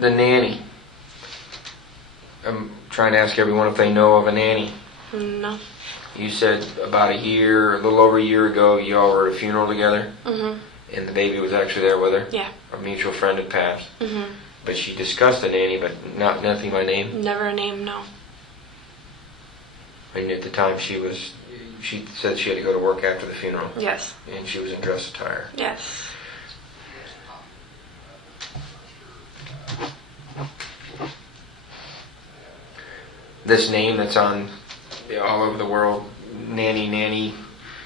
The nanny. I'm trying to ask everyone if they know of a nanny. No. You said about a little over a year ago, you all were at a funeral together? Mm-hmm. And the baby was actually there with her? Yeah. A mutual friend had passed? Mm-hmm. But she discussed a nanny, but nothing by name? Never a name, no. And at the time she said she had to go to work after the funeral? Yes. And she was in dress attire? Yes. This name that's on all over the world, nanny,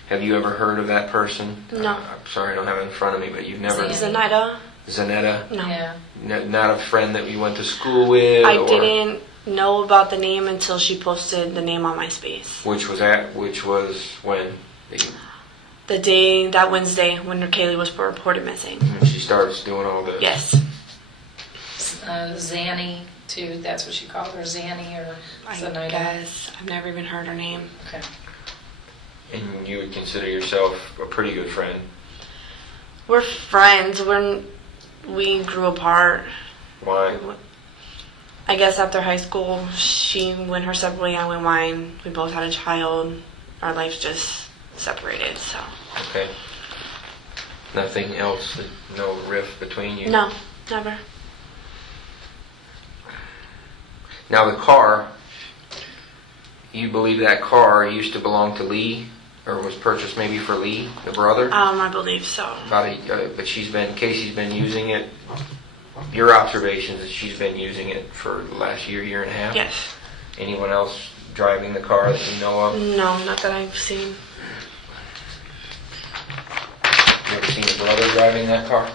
have you ever heard of that person? No. I'm sorry, I don't have it in front of me, but you've never... Zanetta? Zanetta? No. Yeah. Not a friend that you went to school with? I didn't know about the name until she posted the name on MySpace. Which was when? That Wednesday when Caylee was reported missing. She starts doing all the... Yes. Zanny, too. That's what she called her, Zanny or Zanetta. I guess. I've never even heard her name. Okay. And you would consider yourself a pretty good friend? We're friends. We grew apart. Why? I guess after high school, she went her separate way, I went mine. We both had a child. Our lives just separated, so. Okay. Nothing else? No rift between you? No, never. Now the car, you believe that car used to belong to Lee? Or was purchased maybe for Lee, the brother? I believe so. But Casey's been using it. Your observations is she's been using it for the last year and a half? Yes. Anyone else driving the car that you know of? No, not that I've seen. You ever seen your brother driving that car?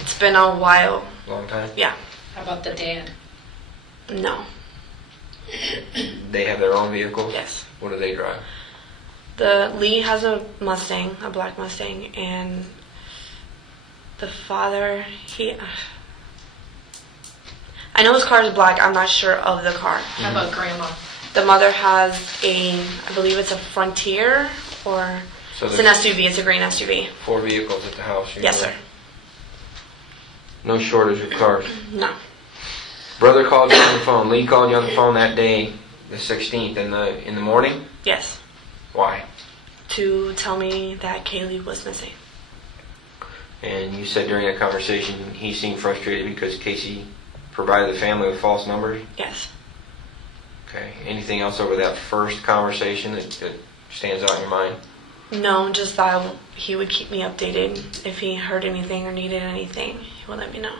It's been a while. Long time? Yeah. How about the dad? No. They have their own vehicles? Yes. What do they drive? The Lee has a Mustang, a black Mustang, and the father, I know his car is black, I'm not sure of the car. How about grandma? The mother has I believe it's a Frontier, or it's an SUV, it's a green SUV. 4 vehicles at the house? Yes, sir. No shortage of cars? No. Brother called you on the phone. Lee called you on the phone that day, the 16th, in the morning? Yes. Why? To tell me that Caylee was missing. And you said during that conversation he seemed frustrated because Casey provided the family with false numbers? Yes. Okay. Anything else over that first conversation that stands out in your mind? No, just that he would keep me updated. If he heard anything or needed anything, he would let me know.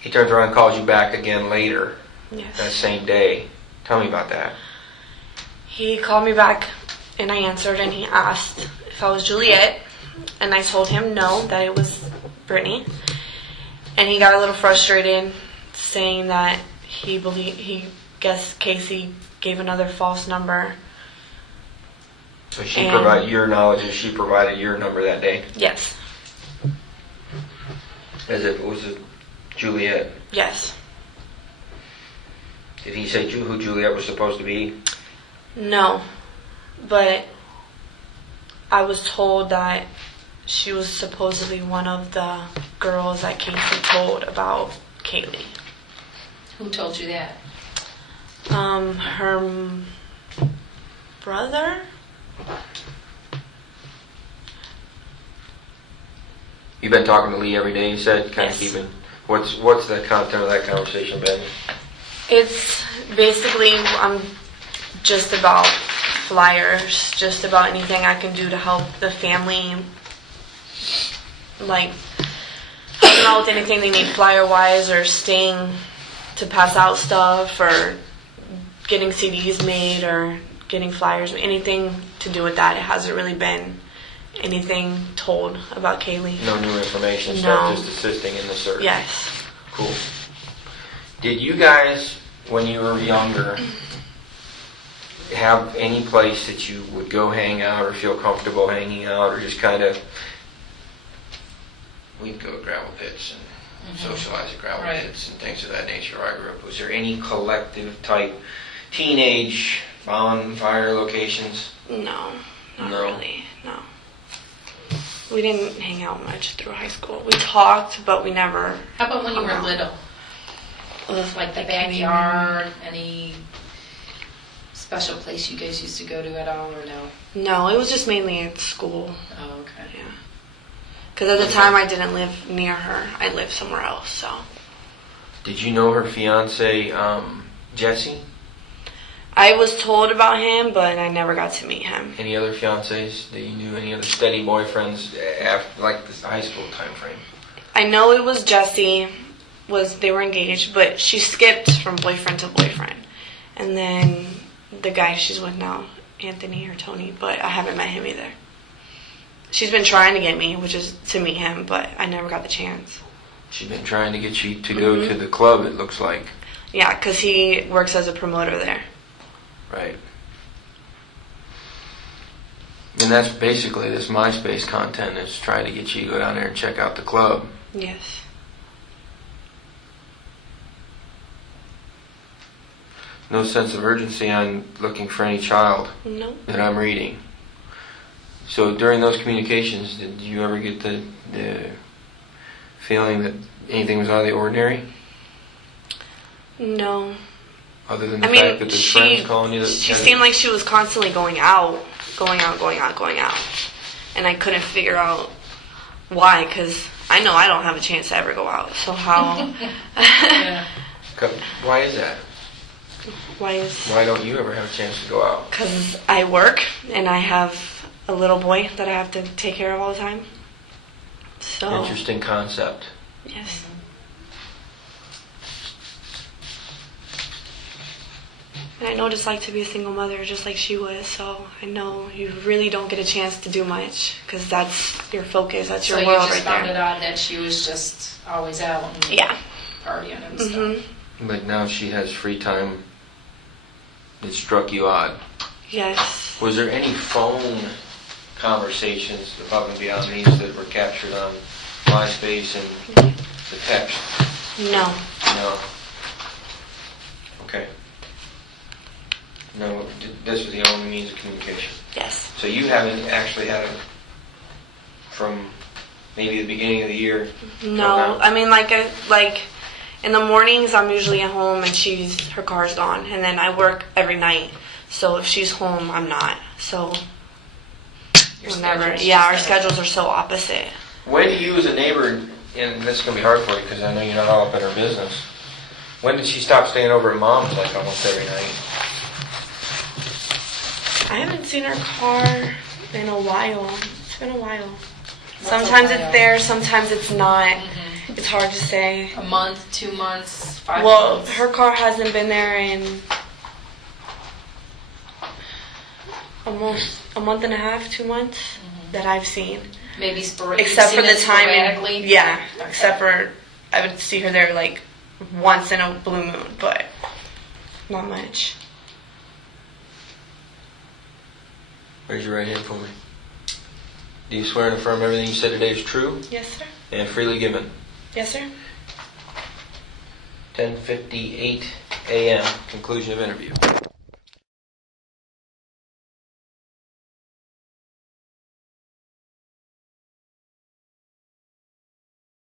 He turns around and calls you back again later. Yes. That same day. Tell me about that. He called me back and I answered, and he asked if I was Juliet, and I told him no, that it was Brittany. And he got a little frustrated, saying that he guessed Casey gave another false number. So she provided your knowledge, and she provided your number that day? Yes. As if it was Juliet? Yes. Did he say who Juliet was supposed to be? No. But I was told that she was supposedly one of the girls that Casey told about Caylee. Who told you that? Her brother? You've been talking to Lee every day, you said? Kind of Yes. keeping... What's the content of that conversation been? It's basically, just about flyers, just about anything I can do to help the family, like helping out with anything they need flyer-wise, or staying to pass out stuff, or getting CDs made, or getting flyers, anything to do with that. It hasn't really been anything told about Caylee. No new information, No. stuff, just assisting in the search? Yes. Cool. Did you guys, when you were younger, have any place that you would go hang out or feel comfortable hanging out, or just kind of, we'd go to gravel pits and socialize at gravel pits and things of that nature where I grew up? Was there any collective type teenage bonfire locations? No, not No. really, no. We didn't hang out much through high school. We talked, but we never... How about when you were hung out. little? Like the backyard, any special place you guys used to go to at all, or no? No, it was just mainly at school. Oh, okay. Yeah. Because at the time I didn't live near her. I lived somewhere else, so. Did you know her fiance, Jesse? I was told about him, but I never got to meet him. Any other fiancés that you knew? Any other steady boyfriends after, like, this high school time frame? I know it was Jesse. They were engaged, but she skipped from boyfriend to boyfriend. And then the guy she's with now, Anthony or Tony, but I haven't met him either. She's been trying to get me, which is to meet him, but I never got the chance. She's been trying to get you to go to the club, it looks like. Yeah, because he works as a promoter there. Right. And that's basically this MySpace content is trying to get you to go down there and check out the club. Yes. No sense of urgency on looking for any child No. that I'm reading. So during those communications, did you ever get the feeling that anything was out of the ordinary? No. Other than the fact that there's friends calling you that... She seemed like she was constantly going out. And I couldn't figure out why, because I know I don't have a chance to ever go out. So how... Yeah. Why is that? Why don't you ever have a chance to go out? Because I work, and I have a little boy that I have to take care of all the time. So... Interesting concept. Yes. And I know what it's like to be a single mother, just like she was. So I know you really don't get a chance to do much, because that's your focus, that's your world right there. So you just found it odd that she was just always out and partying and stuff. But now she has free time. It struck you odd. Yes. Was there any phone conversations above and beyond these that were captured on MySpace and the text? No. No. Okay. No, this was the only means of communication. Yes. So you haven't actually had it from maybe the beginning of the year? No. I mean, like in the mornings, I'm usually at home and her car's gone. And then I work every night. So if she's home, I'm not. So our schedules are so opposite. When do you as a neighbor, and this is going to be hard for you because I know you're not all up in her business, when did she stop staying over at Mom's like almost every night? I haven't seen her car in a while. It's been a while. Sometimes it's there, sometimes it's not. It's hard to say. A month, 2 months, 5 months? Well, her car hasn't been there in almost a month and a half, 2 months that I've seen. Maybe except for the time. Okay. Except for I would see her there like once in a blue moon, but not much. Raise your right hand for me. Do you swear and affirm everything you said today is true? Yes, sir. And freely given? Yes, sir. 10:58 a.m. Conclusion of interview.